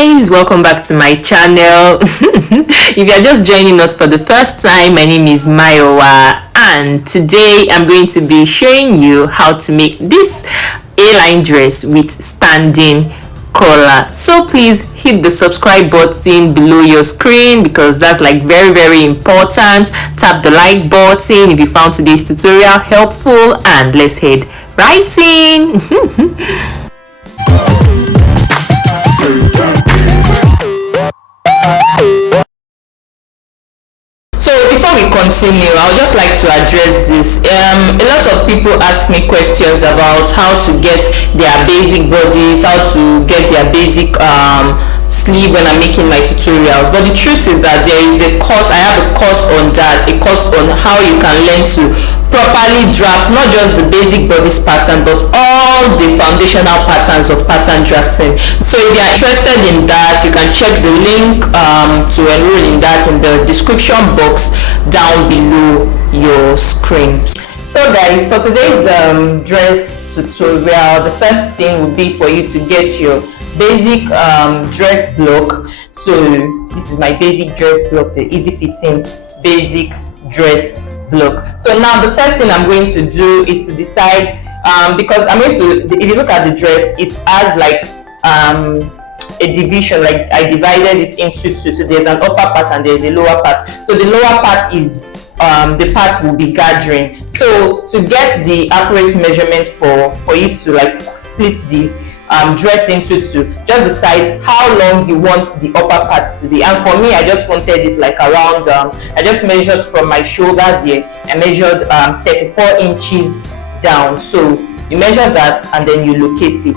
guys, welcome back to my channel. If you're just joining us for the first time, my name is Mayowa, and today I'm going to be showing you how to make this A-line dress with standing collar. So please hit the subscribe button below your screen because that's like very important. Tap the like button if you found today's tutorial helpful, and let's head right in. So before we continue, I would just like to address this. A lot of people ask me questions about how to get their basic bodies, how to get their basic sleeve when I'm making my tutorials. But the truth is that there is a course, I have a course on that, a course on how you can learn to properly draft not just the basic bodice pattern but all the foundational patterns of pattern drafting. So if you are interested in that, you can check the link to enroll in that in the description box down below your screen. So guys, for today's dress tutorial, the first thing would be for you to get your basic dress block. So this is my basic dress block, the easy fitting basic dress block. So now the first thing I'm going to do is to decide, because I'm going to, if you look at the dress, it has like a division, like I divided it into two. So there's an upper part and there's a lower part. So the lower part is the part will be gathering. So to get the accurate measurement for you to like split the dress into two, just decide how long you want the upper part to be. And for me, I just wanted it like around, I just measured from my shoulders here, I measured 34 inches down. So you measure that and then you locate it,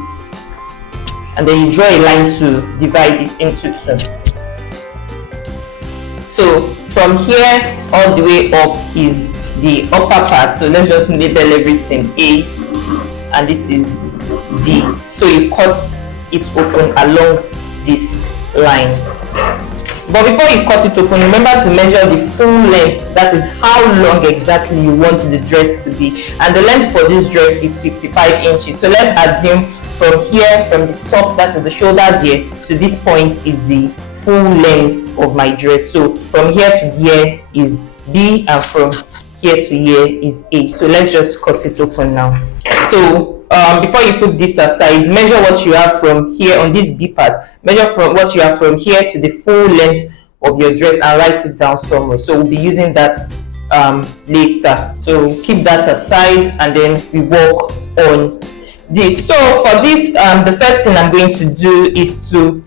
and then you draw a line to divide it into two. So from here all the way up is the upper part. So let's just label everything A, and this is B. So you cut it open along this line. But before you cut it open, remember to measure the full length. That is how long exactly you want the dress to be. And the length for this dress is 55 inches. So let's assume from here, from the top, that is the shoulders here, to this point is the full length of my dress. So from here to here is B, and from here to here is A. So let's just cut it open now. So before you put this aside, measure what you have from here on this B part, measure from what you have from here to the full length of your dress and write it down somewhere. So we'll be using that later. So keep that aside and then we work on this. So for this, the first thing I'm going to do is to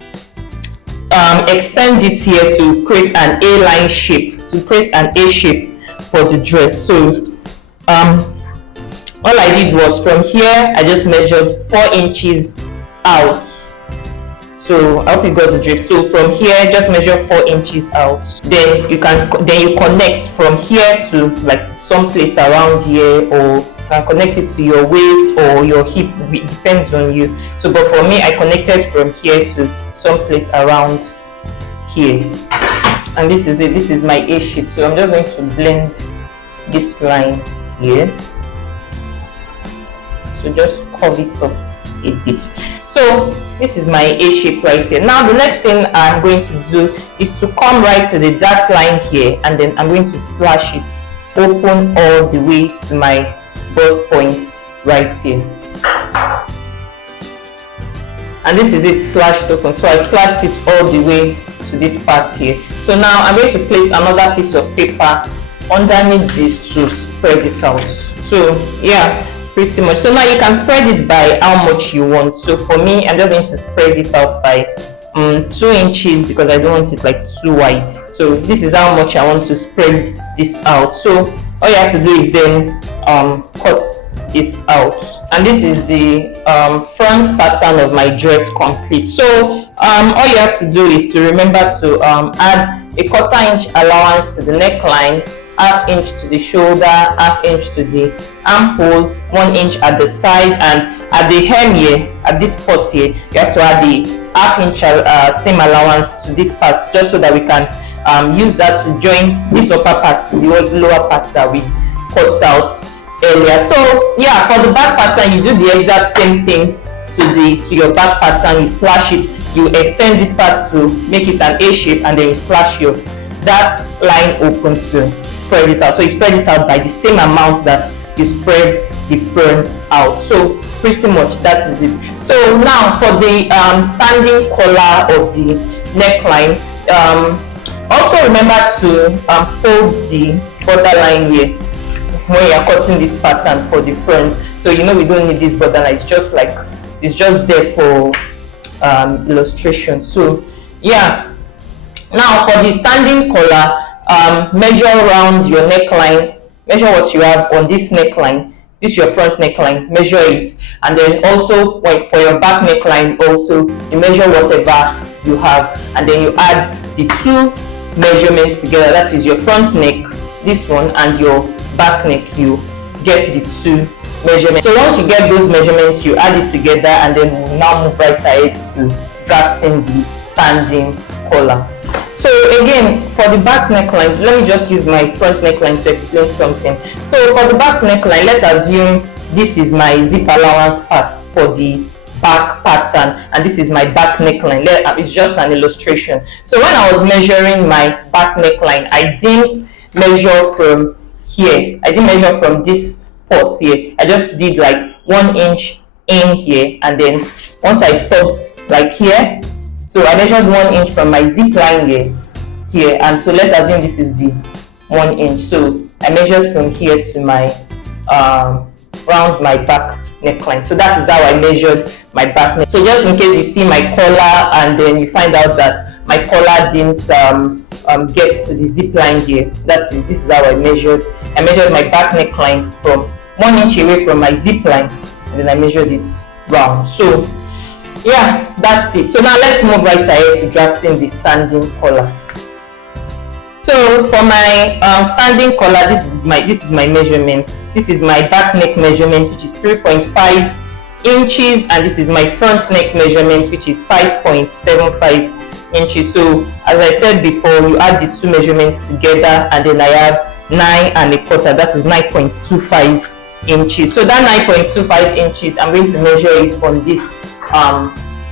extend it here to create an A-line shape, to create an A shape for the dress. So all I did was from here I just measured 4 inches out. So I hope you got the drift. So from here just measure 4 inches out. Then you connect from here to like some place around here, or you can connect it to your waist or your hip. It depends on you. So but for me, I connected from here to some place around here, and this is it. This is my A shape. So I'm just going to blend this line here. So just curve it up a bit. So this is my A shape right here. Now the next thing I'm going to do is to come right to the dart line here, and then I'm going to slash it open all the way to my bust point right here. And this is it slashed open. So I slashed it all the way to this part here. So now I'm going to place another piece of paper underneath this to spread it out. So yeah, pretty much. So now you can spread it by how much you want. So for me, I'm just going to spread it out by 2 inches because I don't want it like too wide. So this is how much I want to spread this out. So all you have to do is then cut this out, and this is the front pattern of my dress complete. So all you have to do is to remember to add a 1/4 inch allowance to the neckline, 1/2 inch to the shoulder, 1/2 inch to the armhole, 1 inch at the side, and at the hem here, at this spot here, you have to add the 1/2 inch same allowance to this part, just so that we can use that to join this upper part to the lower part that we cut out earlier. So yeah, for the back pattern you do the exact same thing to your back pattern, you slash it, you extend this part to make it an A shape, and then you slash that line open to spread it out. So you spread it out by the same amount that you spread the front out. So pretty much that is it. So now for the standing collar of the neckline, also remember to fold the borderline here when you're cutting this pattern for the front. So we don't need this borderline, it's just there for illustration. So yeah, now for the standing collar, measure around your neckline, measure what you have on this neckline. This is your front neckline, measure it, and then also for your back neckline also you measure whatever you have, and then you add the two measurements together. That is your front neck, this one, and your back neck. You get the two measurements. So once you get those measurements, you add it together, and then we'll now move right ahead to drafting the standing collar. So again, for the back neckline, let me just use my front neckline to explain something. So for the back neckline, let's assume this is my zip allowance part for the back pattern, and this is my back neckline. It's just an illustration. So when I was measuring my back neckline, I didn't measure from here. I didn't measure from this part here. I just did like 1 inch in here, and then once I stopped like here, so I measured 1 inch from my zip line here, and so let's assume this is the 1 inch. So I measured from here to my round my back neckline. So that is how I measured my back neck. So just in case you see my collar and then you find out that my collar didn't get to the zip line here, this is how I measured. I measured my back neckline from 1 inch away from my zip line, and then I measured it round. So yeah, that's it. So now let's move right ahead to drafting the standing collar. So for my standing collar, this is my measurement. This is my back neck measurement, which is 3.5 inches, and this is my front neck measurement, which is 5.75 inches. So as I said before, you add the two measurements together, and then I have 9.25. That is 9.25 inches. So that 9.25 inches, I'm going to measure it on this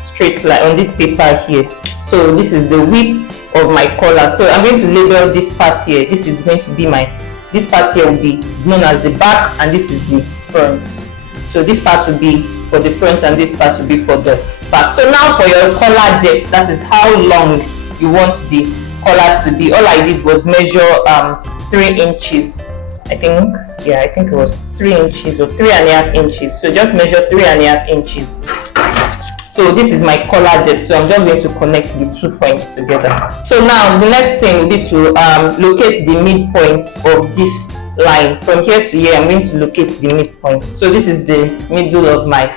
straight line on this paper here. So this is the width of my collar. So I'm going to label this part here. This is going to be this part here will be known as the back, and this is the front. So this part will be for the front, and this part will be for the back. So now for your collar depth, that is how long you want the collar to be. All I did was measure 3 inches. I think it was 3 inches or 3.5 inches. So just measure 3.5 inches. So this is my collar depth. So I'm just going to connect the 2 points together. So now the next thing will be to locate the midpoint of this line. From here to here, I'm going to locate the midpoint. So this is the middle of my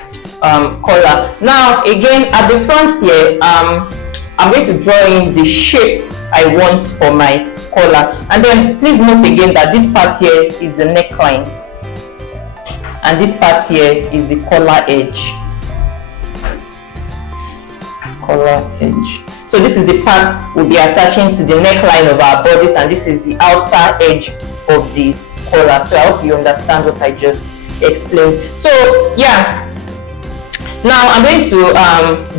collar. Now again, at the front here, I'm going to draw in the shape I want for my collar. And then please note again that this part here is the neckline, and this part here is the collar edge. So this is the part we'll be attaching to the neckline of our bodies, and this is the outer edge of the collar. So I hope you understand what I just explained. So yeah, now I'm going to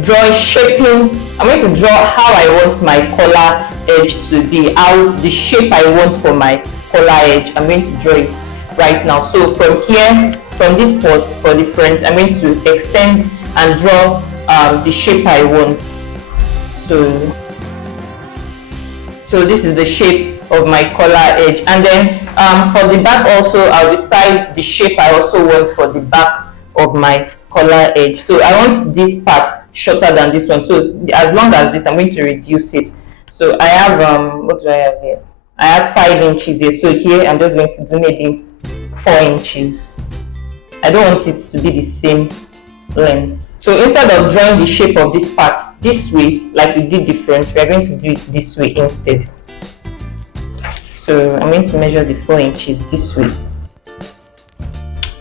draw shaping. I'm going to draw how I want my collar edge to be, how the shape I want for my collar edge. I'm going to draw it right now. So from here, from this part for the front, I'm going to extend and draw the shape I want. So this is the shape of my collar edge, and then for the back also, I'll decide the shape I also want for the back of my collar edge. So I want this part shorter than this one. So as long as this, I'm going to reduce it. So I have what do I have here? I have 5 inches here. So here I'm just going to do maybe 4 inches. I don't want it to be the same length. So instead of drawing the shape of this part this way like we did the front, we are going to do it this way instead. So I'm going to measure the 4 inches this way.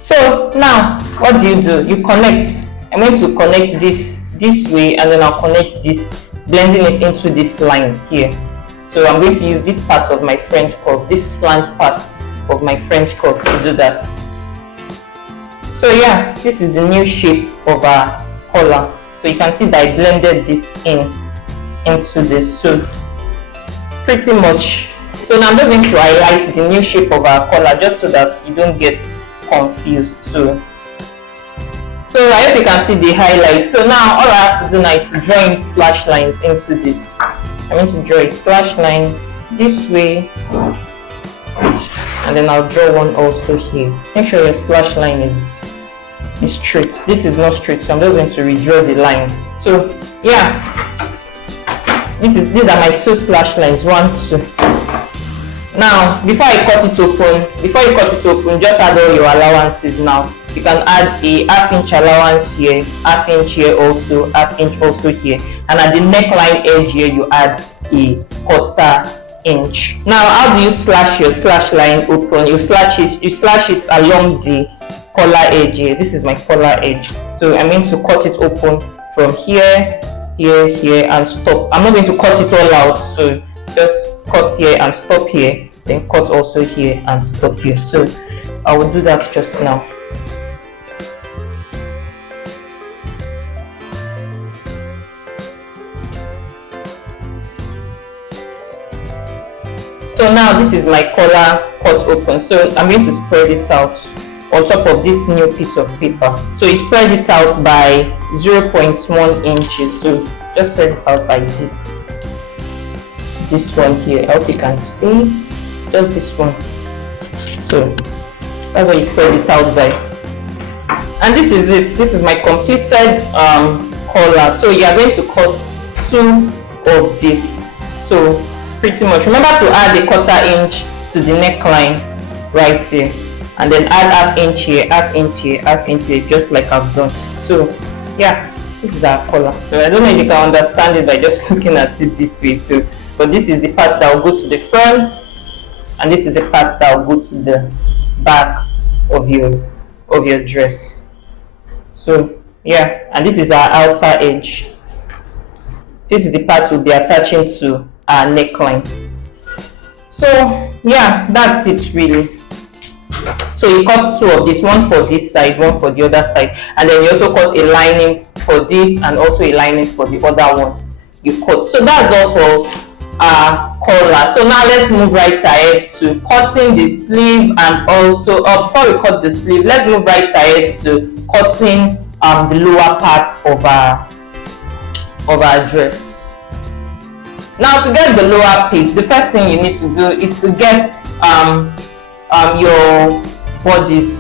So now what do? You connect. I'm going to connect this way, and then I'll connect this, blending it into this line here. So I'm going to use this part of my French curve, this slant part of my French curve to do that. So yeah, this is the new shape of our collar. So you can see that I blended this into this. So pretty much. So now I'm just going to highlight the new shape of our collar just so that you don't get confused. So I hope you can see the highlight. So now all I have to do now is to draw in slash lines into this. I'm going to draw a slash line this way, and then I'll draw one also here. Make sure your slash line is straight. This is not straight, so I'm just going to redraw the line. So yeah, these are my 2 slash lines, 1, 2. Now before you cut it open, just add all your allowances. Now you can add a ½ inch allowance here, ½ inch here also, ½ inch also here, and at the neckline edge here you add a ¼ inch. Now how do you slash your slash line open? You slash it along the collar edge here. This is my collar edge, so I'm going to cut it open from here, here and stop. I'm not going to cut it all out, so just cut here and stop here, then cut also here and stop here. So I will do that just now. So now this is my collar cut open, so I'm going to spread it out on top of this new piece of paper. So you spread it out by 0.1 inches. So just spread it out by this one here. I hope you can see, just this one. So that's what you spread it out by. And this is it. This is my completed collar. So you are going to cut 2 of this. So pretty much remember to add a ¼ inch to the neckline right here, and then add ½ inch here, ½ inch here, ½ inch here, just like I've done. So yeah, this is our collar. So I don't know if you can understand it by just looking at it this way. So but this is the part that will go to the front, and this is the part that will go to the back of your dress. So yeah, and this is our outer edge. This is the part we'll be attaching to our neckline. So yeah, that's it really. So you cut 2 of this, one for this side, one for the other side, and then you also cut a lining for this and also a lining for the other one you cut. So that's all for our collar. So now let's move right ahead to cutting the sleeve, and also before we cut the sleeve, let's move right ahead to cutting the lower part of our dress. Now to get the lower piece, the first thing you need to do is to get your bodice.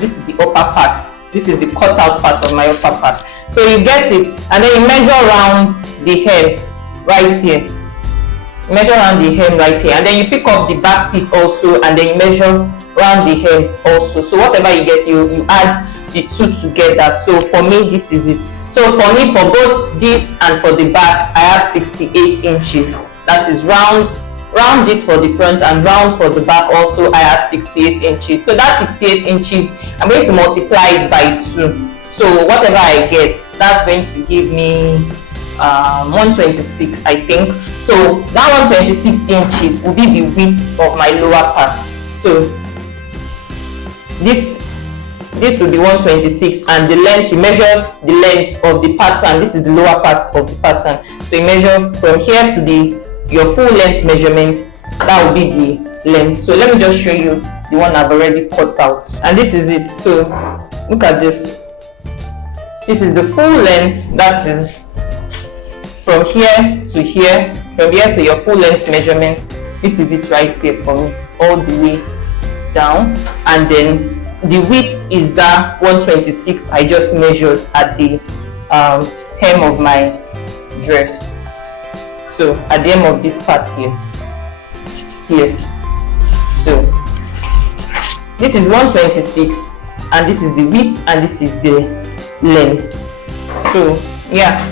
This is the upper part. This is the cut out part of my upper part. So you get it, and then you measure around the hem right here. Measure around the hem right here, and then you pick up the back piece also, and then you measure around the hem also. So whatever you get, you add the 2 together. So for me, this is it. So for me, for both this and for the back, I have 68 inches. That is round this for the front and round for the back also. I have 68 inches. So that 68 inches, I'm going to multiply it by 2. So whatever I get, that's going to give me 126, I think. So that 126 inches will be the width of my lower part. So this will be 126, and the length, you measure the length of the pattern. This is the lower part of the pattern. So you measure from here to your full length measurement. That will be the length. So let me just show you the one I've already cut out, and this is it. So look at this. This is the full length. That is from here to here, from here to your full length measurement. This is it right here for me, all the way down, and then the width is that 126 I just measured at the hem of my dress. So at the hem of this part here. So this is 126, and this is the width, and this is the length. So yeah,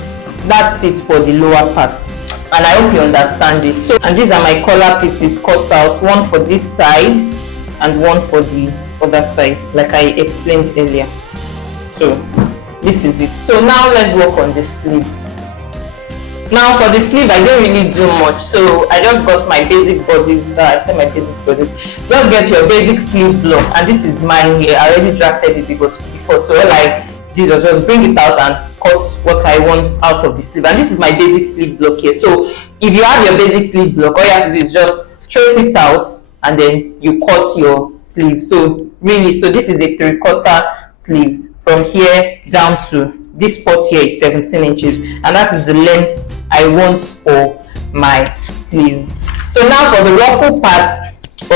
that's it for the lower part, and I hope you understand it. So, and these are my collar pieces cut out, one for this side and one for the other side, like I explained earlier. So this is it. So now let's work on the sleeve. Now for the sleeve, I didn't really do much, so I just got my basic bodice. Just get your basic sleeve block, and this is mine here. I already drafted it before, so all I did was just bring it out and cut what I want out of the sleeve. And this is my basic sleeve block here. So if you have your basic sleeve block, all you have to do is just trace it out and then you cut your sleeve. So really, so this is a 3/4 sleeve. From here down to this spot here is 17 inches, and that is the length I want for my sleeve. So now for the ruffle part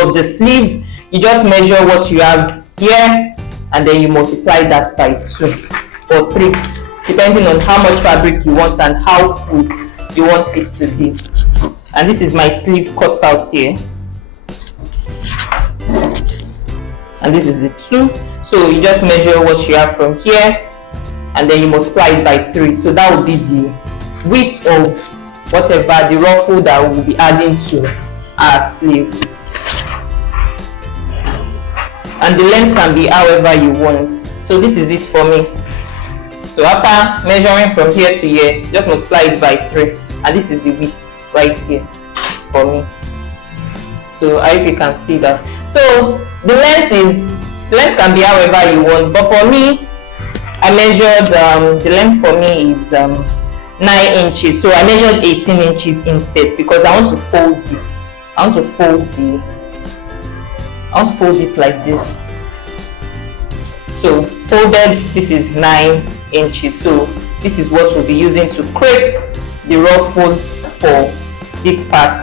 of the sleeve, you just measure what you have here and then you multiply that by 2 or 3, depending on how much fabric you want and how full you want it to be. And this is my sleeve cut out here, and this is the 2. So you just measure what you have from here and then you multiply it by 3. So that will be the width of whatever the ruffle that we will be adding to our sleeve. And the length can be however you want. So this is it for me. So after measuring from here to here, just multiply it by 3, and this is the width right here for me. So I hope you can see that. So the length can be however you want, but for me, I measured the length for me is 9 inches. So I measured 18 inches instead because I want to fold it. I want to fold it like this. So folded, this is 9 inches. So this is what we'll be using to create the ruffle for this part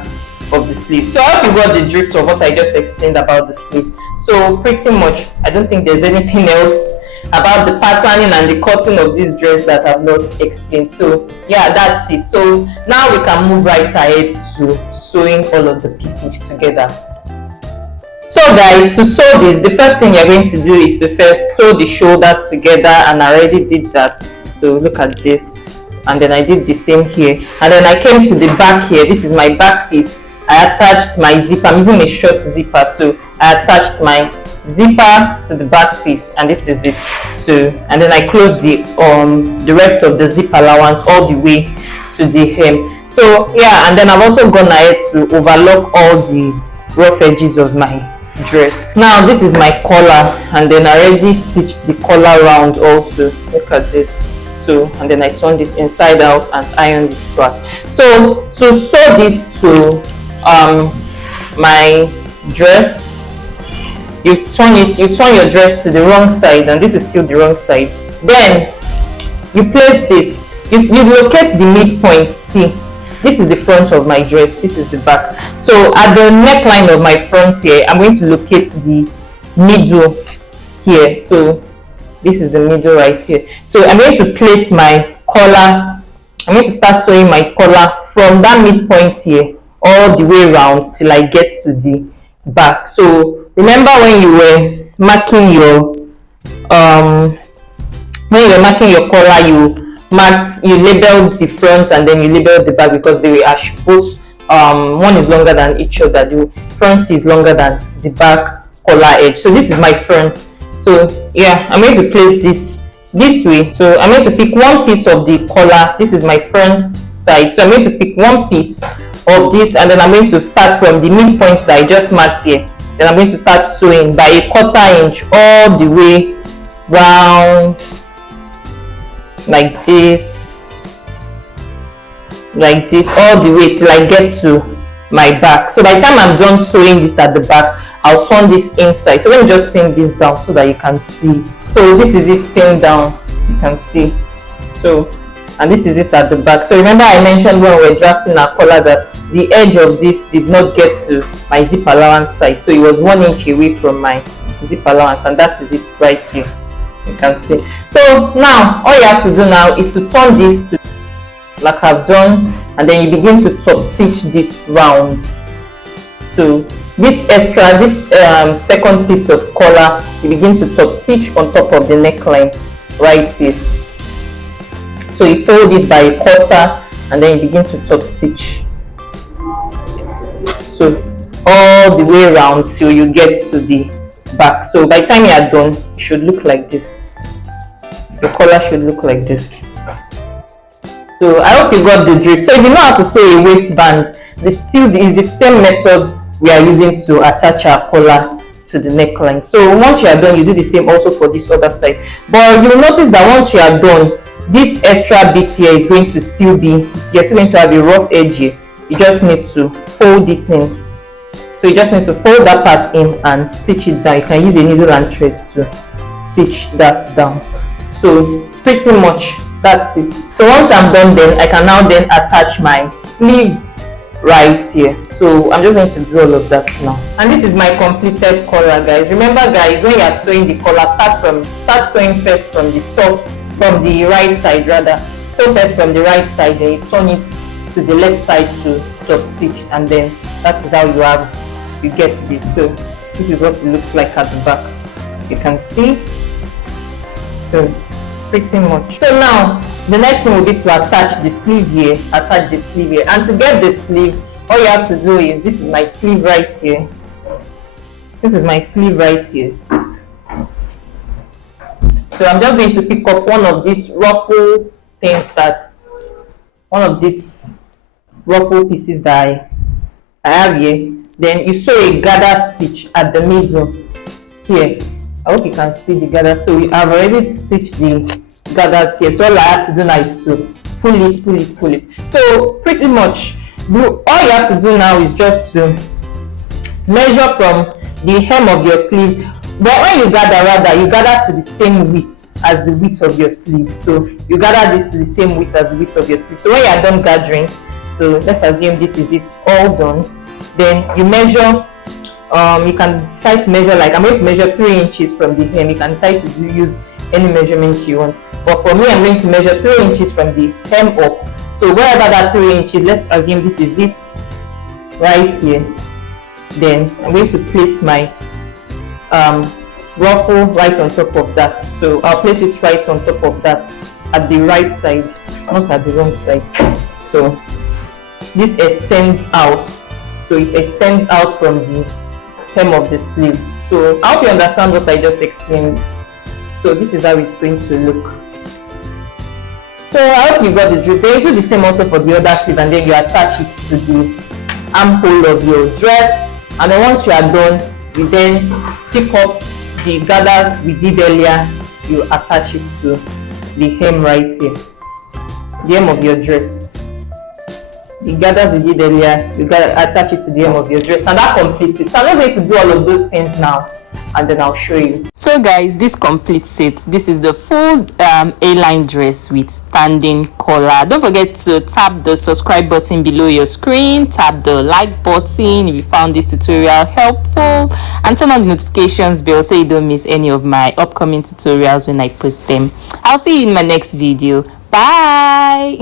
of the sleeve. So I hope you got the drift of what I just explained about the sleeve. So pretty much, I don't think there's anything else about the patterning and the cutting of this dress that I've not explained. So yeah, that's it. So now we can move right ahead to sewing all of the pieces together. So guys, to sew this, the first thing you're going to do is to first sew the shoulders together, and I already did that. So look at this, and then I did the same here, and then I came to the back here. This is my back piece. I attached my zipper. I'm using a short zipper, so I attached my zipper to the back piece, and this is it. So, and then I closed the rest of the zip allowance all the way to the hem. So yeah, and then I've also gone ahead to overlock all the rough edges of my dress. Now this is my collar, and then I already stitched the collar round also. Look at this. So, and then I turned it inside out and ironed it flat. So to sew this to my dress, you turn your dress to the wrong side, and this is still the wrong side. Then you place this, you locate the midpoint. See, this is the front of my dress, this is the back. So at the neckline of my front here, I'm going to locate the middle here. So this is the middle right here. So I'm going to place my collar. I'm going to start sewing my collar from that midpoint here all the way around till I get to the back. So remember when you were marking your collar, you labeled the front and then you labeled the back because they were both one is longer than each other. The front is longer than the back collar edge. So this is my front. So yeah, I'm going to place this way. So I'm going to pick one piece of the collar. This is my front side. So I'm going to pick one piece of this, and then I'm going to start from the midpoint that I just marked here. Then I'm going to start sewing by 1/4 inch all the way round like this all the way till I get to my back. So by the time I'm done sewing this at the back, I'll turn this inside. So let me just pin this down so that you can see it. So this is it pinned down, you can see. So, and this is it at the back. So remember I mentioned when we were drafting our collar that the edge of this did not get to my zip allowance side, so it was 1 inch away from my zip allowance, and that is it right here, you can see. So now all you have to do now is to turn this to like I've done, and then you begin to top stitch this round. So this second piece of collar, you begin to top stitch on top of the neckline right here. So you fold this by 1/4 and then you begin to top stitch. So all the way around till you get to the back. So by the time you are done, it should look like this. The collar should look like this. So I hope you got the drift. So if you know how to sew a waistband, it's the same method we are using to attach our collar to the neckline. So once you are done, you do the same also for this other side. But you'll notice that once you are done, this extra bit here is going to still be, you're still going to have a rough edge here. You just need to fold it in. So you just need to fold that part in and stitch it down. You can use a needle and thread to stitch that down. So pretty much that's it. So once I'm done, then I can now then attach my sleeve right here. So I'm just going to do all of that now. And this is my completed collar, guys. Remember, guys, when you are sewing the collar, start sewing first from the top, from the right side rather. Sew first from the right side, then you turn it to the left side to top stitch, and then that is how you get this. So this is what it looks like at the back. You can see. So pretty much. So now the next thing will be to attach the sleeve here. And to get the sleeve, all you have to do is, this is my sleeve right here. So I'm just going to pick up one of these ruffle things, one of these ruffle pieces that I have here. Then you sew a gather stitch at the middle here. I hope you can see the gather. So I've already stitched the gathers here. So all I have to do now is to pull it. So pretty much all you have to do now is just to measure from the hem of your sleeve. But when you gather, you gather to the same width as the width of your sleeve. So you gather this to the same width as the width of your sleeve. So when you are done gathering, so let's assume this is it all done, then you measure. You can decide to measure, like I'm going to measure 3 inches from the hem. You can decide to use any measurements you want, but for me I'm going to measure 3 inches from the hem up. So wherever that 3 inches, let's assume this is it right here, then I'm going to place my ruffle right on top of that. So I'll place it right on top of that at the right side, not at the wrong side. So this extends out, so it extends out from the hem of the sleeve. So I hope you understand what I just explained. So this is how it's going to look. So I hope you got the drift. Then you do the same also for the other sleeve, and then you attach it to the armhole of your dress. And then once you are done, you then pick up the gathers we did earlier, you attach it to the hem right here, the hem of your dress. The gathers we did earlier, you gotta attach it to the hem of your dress, and that completes it. So I'm not going to do all of those things now, and then I'll show you. So guys, this completes it. This is the full A-line dress with standing collar. Don't forget to tap the subscribe button below your screen, tap the like button if you found this tutorial helpful, and turn on the notifications bell so you don't miss any of my upcoming tutorials when I post them. I'll see you in my next video. Bye.